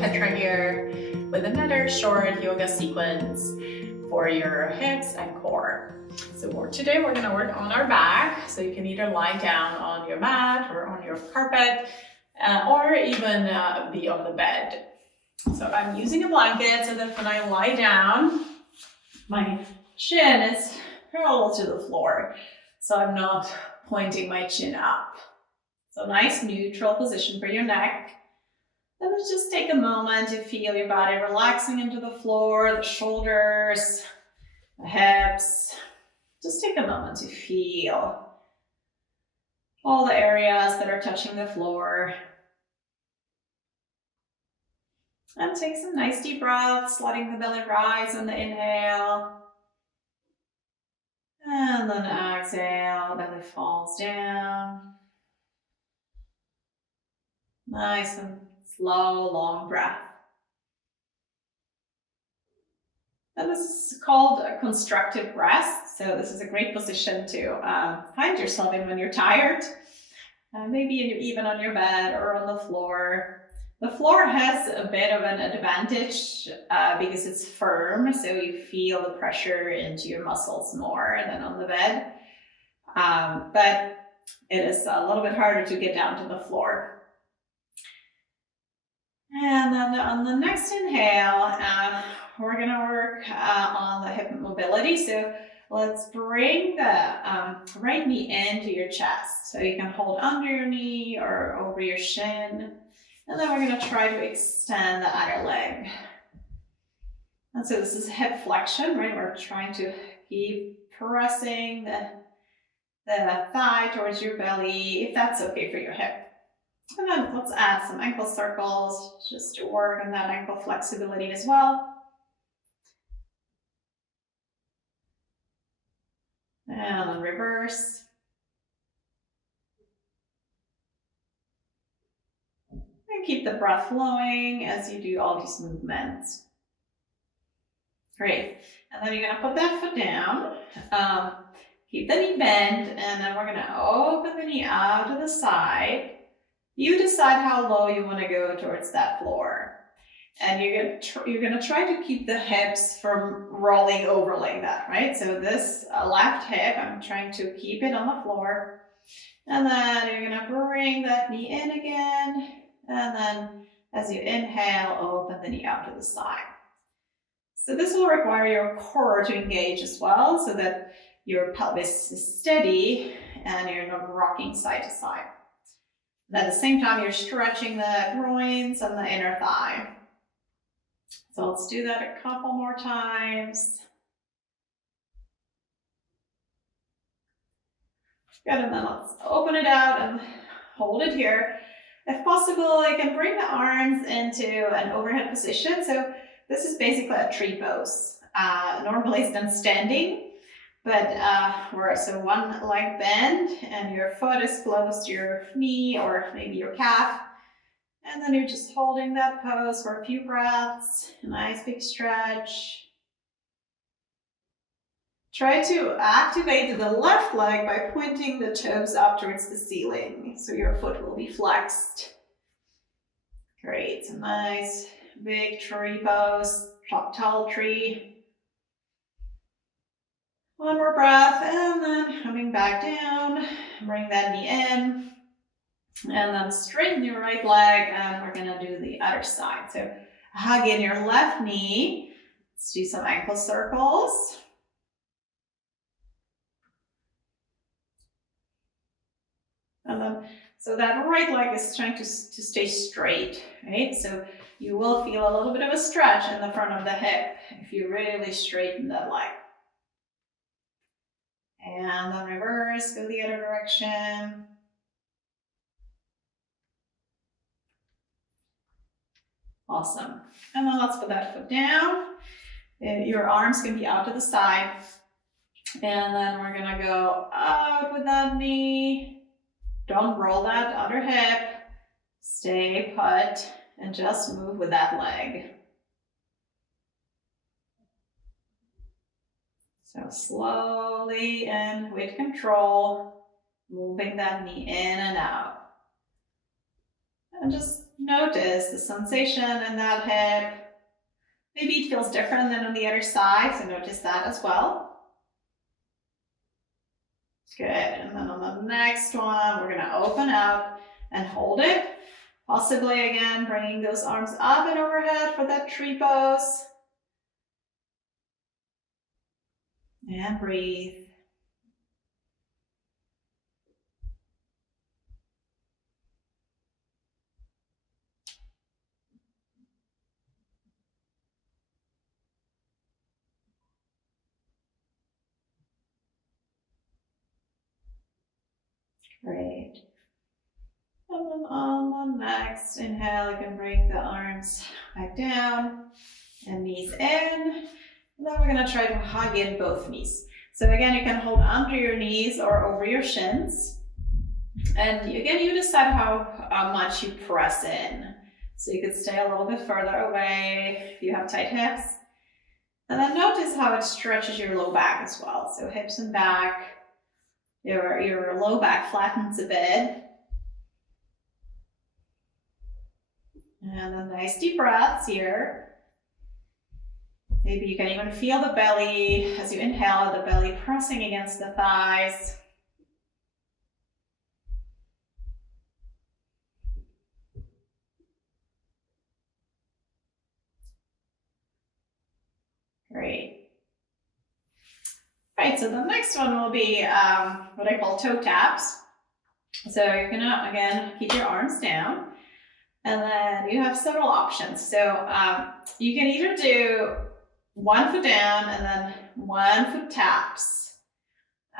Petra here with another short yoga sequence for your hips and core. So today we're going to work on our back, so you can either lie down on your mat or on your carpet or even be on the bed. So I'm using a blanket so that when I lie down, my chin is parallel to the floor, so I'm not pointing my chin up. So nice neutral position for your neck. Then let's just take a moment to feel your body relaxing into the floor, the shoulders, the hips. Just take a moment to feel all the areas that are touching the floor. And take some nice deep breaths, letting the belly rise on the inhale. And then exhale, belly falls down. Nice and slow, long breath. And this is called a constructive rest. So this is a great position to find yourself in when you're tired. Maybe even on your bed or on the floor. The floor has a bit of an advantage because it's firm, so you feel the pressure into your muscles more than on the bed. But it is a little bit harder to get down to the floor. And then on the next inhale, we're going to work on the hip mobility. So let's bring the right knee into your chest. So you can hold under your knee or over your shin. And then we're going to try to extend the other leg. And so this is hip flexion, right? We're trying to keep pressing the thigh towards your belly, if that's okay for your hip. And then let's add some ankle circles just to work on that ankle flexibility as well. And then reverse. And keep the breath flowing as you do all these movements. Great. And then you're going to put that foot down. Keep the knee bent, and then we're going to open the knee out to the side. You decide how low you want to go towards that floor. And you're going to try to keep the hips from rolling over like that, right? So this left hip, I'm trying to keep it on the floor. And then you're going to bring that knee in again. And then as you inhale, open the knee out to the side. So this will require your core to engage as well, so that your pelvis is steady and you're not rocking side to side. And at the same time, you're stretching the groins and the inner thigh. So let's do that a couple more times. Good, and then let's open it out and hold it here. If possible, you can bring the arms into an overhead position. So this is basically a tree pose. Normally it's done standing, but so one leg bent and your foot is close to your knee or maybe your calf. And then you're just holding that pose for a few breaths. A nice big stretch. Try to activate the left leg by pointing the toes up towards the ceiling, so your foot will be flexed. Great, a nice big tree pose, tall tree. One more breath, and then coming back down, bring that knee in, and then straighten your right leg, and we're gonna do the other side. So hug in your left knee. Let's do some ankle circles. And then, so that right leg is trying to stay straight, right? So you will feel a little bit of a stretch in the front of the hip if you really straighten that leg. And then reverse, go the other direction. Awesome. And then let's put that foot down. Your arms can be out to the side. And then we're gonna go out with that knee. Don't roll that other hip. Stay put and just move with that leg. So slowly and with control, moving that knee in and out. And just notice the sensation in that hip. Maybe it feels different than on the other side, so notice that as well. Good, and then on the next one, we're gonna open up and hold it. Possibly again, bringing those arms up and overhead for that tree pose. And breathe. Great. And then on the next inhale, you can bring the arms back down and knees in. And then we're gonna try to hug in both knees. So again, you can hold under your knees or over your shins. And again, you decide how much you press in. So you could stay a little bit further away if you have tight hips. And then notice how it stretches your low back as well. So hips and back, your low back flattens a bit. And then nice deep breaths here. Maybe you can even feel the belly as you inhale, the belly pressing against the thighs. Great. Right, so the next one will be what I call toe taps. So you're gonna, again, keep your arms down. And then you have several options. So you can either do one foot down and then one foot taps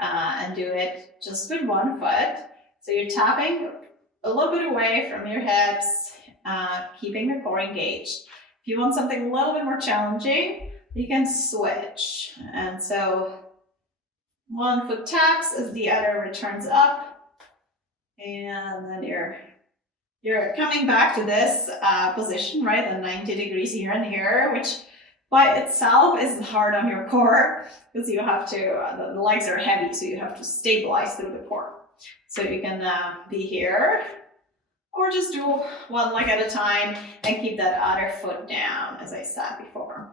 and do it just with one foot. So you're tapping a little bit away from your hips, keeping the core engaged. If you want something a little bit more challenging, you can switch. And so one foot taps as the other returns up. And then you're coming back to this position, right? The 90 degrees here and here, which by itself is hard on your core because you have to, the legs are heavy, so you have to stabilize through the core. So you can be here or just do one leg at a time and keep that other foot down, as I said before.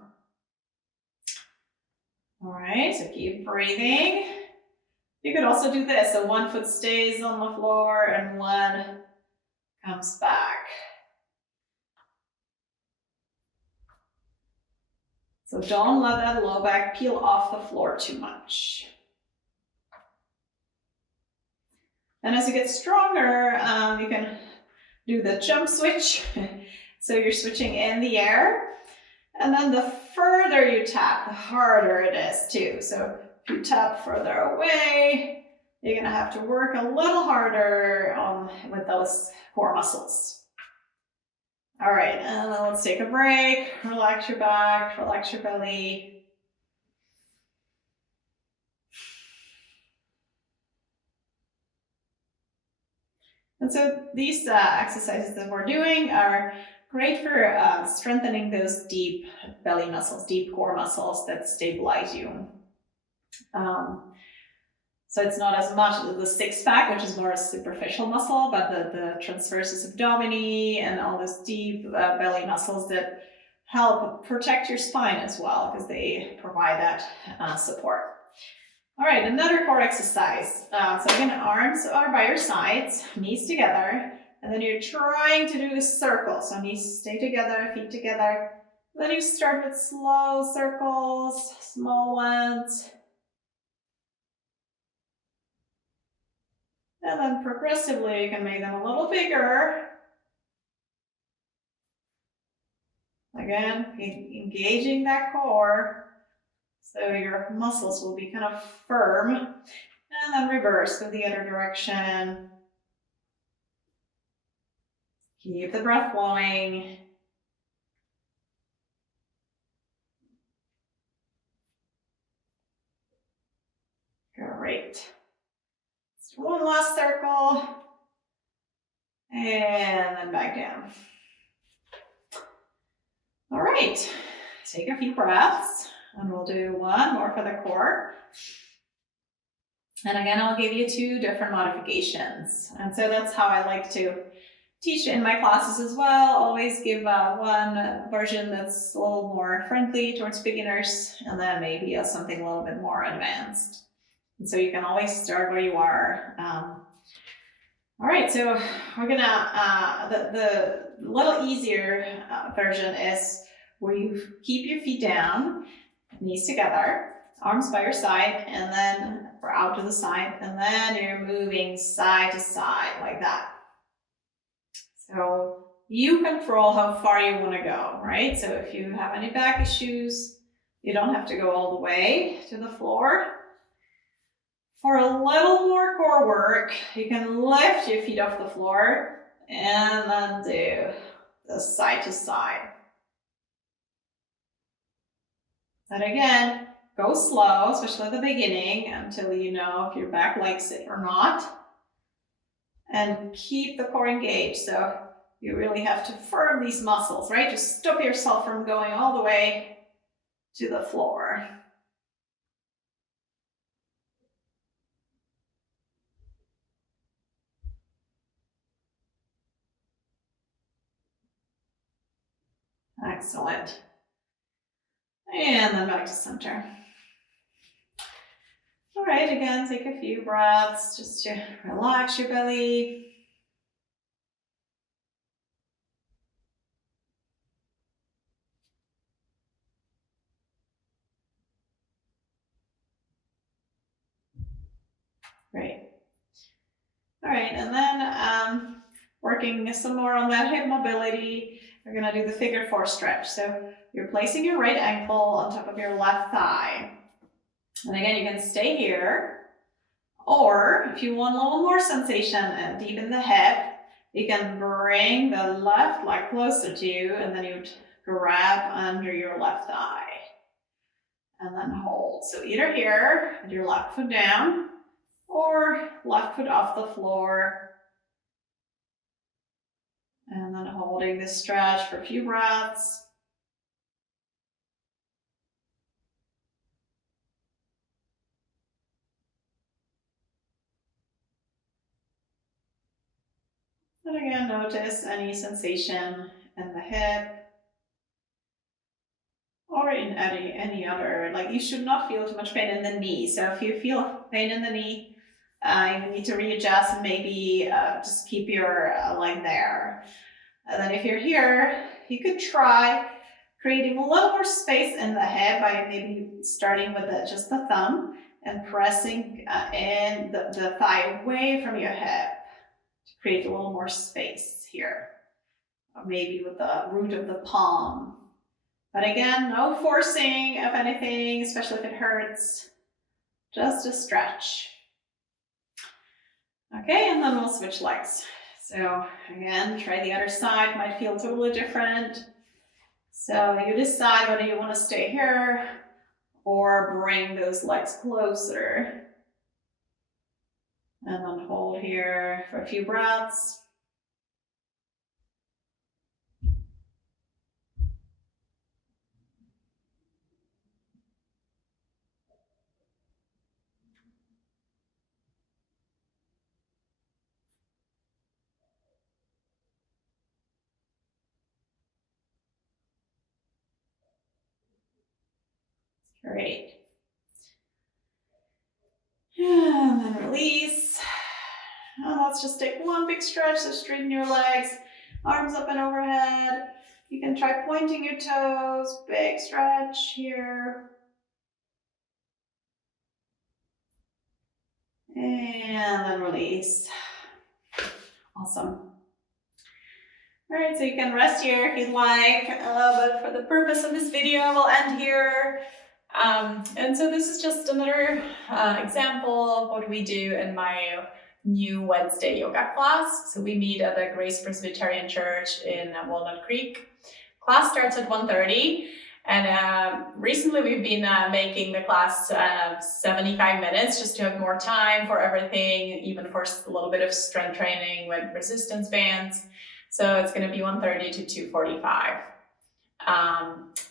All right, so keep breathing. You could also do this. So one foot stays on the floor and one comes back. So don't let that low back peel off the floor too much. And as you get stronger, you can do the jump switch. So you're switching in the air. And then the further you tap, the harder it is too. So if you tap further away, you're gonna have to work a little harder with those core muscles. All right, and then let's take a break. Relax your back, relax your belly. And so these exercises that we're doing are great for strengthening those deep belly muscles, deep core muscles that stabilize you. So it's not as much the six pack, which is more a superficial muscle, but the transversus abdomini and all those deep belly muscles that help protect your spine as well, because they provide that support. All right, another core exercise. So again, arms are by your sides, knees together, and then you're trying to do a circle. So knees stay together, feet together. Then you start with slow circles, small ones. And then progressively, you can make them a little bigger. Again, engaging that core. So your muscles will be kind of firm. And then reverse, go the other direction. Keep the breath flowing. Great. One last circle, and then back down. All right, take a few breaths, and we'll do one more for the core. And again, I'll give you two different modifications. And so that's how I like to teach in my classes as well. Always give one version that's a little more friendly towards beginners, and then maybe something a little bit more advanced. And so you can always start where you are. All right, so we're gonna, the little easier version is where you keep your feet down, knees together, arms by your side, and then we're out to the side, and then you're moving side to side like that. So you control how far you want to go, right? So if you have any back issues, you don't have to go all the way to the floor. For a little more core work, you can lift your feet off the floor and then do the side to side. And again, go slow, especially at the beginning, until you know if your back likes it or not. And keep the core engaged. So you really have to firm these muscles, right? To stop yourself from going all the way to the floor. Excellent. And then back to center. All right, again, take a few breaths just to relax your belly. Great. All right, and then working some more on that hip mobility, we're gonna do the figure 4 stretch. So you're placing your right ankle on top of your left thigh. And again, you can stay here, or if you want a little more sensation and deepen the hip, you can bring the left leg closer to you, and then you'd grab under your left thigh and then hold. So either here with your left foot down or left foot off the floor, and then holding this stretch for a few breaths. And again, notice any sensation in the hip or in any other, like you should not feel too much pain in the knee. So if you feel pain in the knee, you need to readjust and maybe just keep your leg there. And then if you're here, you could try creating a little more space in the hip by maybe starting with just the thumb and pressing in the thigh away from your hip to create a little more space here. Or maybe with the root of the palm. But again, no forcing of anything, especially if it hurts. Just a stretch. Okay, and then we'll switch legs. So again, try the other side, might feel totally different. So you decide whether you want to stay here or bring those legs closer. And then hold here for a few breaths. Great. And then release. And let's just take one big stretch, so straighten your legs, arms up and overhead. You can try pointing your toes, big stretch here. And then release. Awesome. All right, so you can rest here if you'd like, but for the purpose of this video, we'll end here. And so this is just another example of what we do in my new Wednesday yoga class. So we meet at the Grace Presbyterian Church in Walnut Creek. Class starts at 1:30, and recently we've been making the class 75 minutes just to have more time for everything, even for a little bit of strength training with resistance bands. So it's going to be 1:30 to 2:45.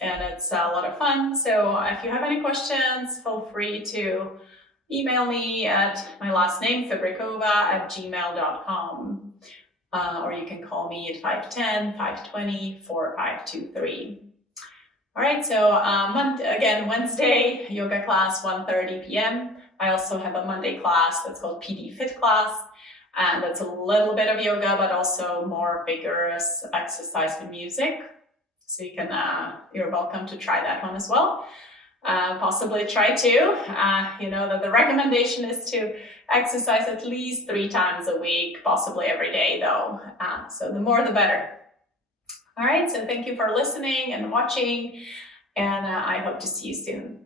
And it's a lot of fun. So if you have any questions, feel free to email me at my last name, Fibrichova@gmail.com. or you can call me at 510 520 4523. All right, so again, Wednesday yoga class 1:30 p.m. I also have a Monday class that's called PD Fit class, and that's a little bit of yoga, but also more vigorous exercise with music. So you can, you're welcome to try that one as well. Possibly try two. You know that the recommendation is to exercise at least 3 times a week, possibly every day though. So the more the better. All right, so thank you for listening and watching, and I hope to see you soon.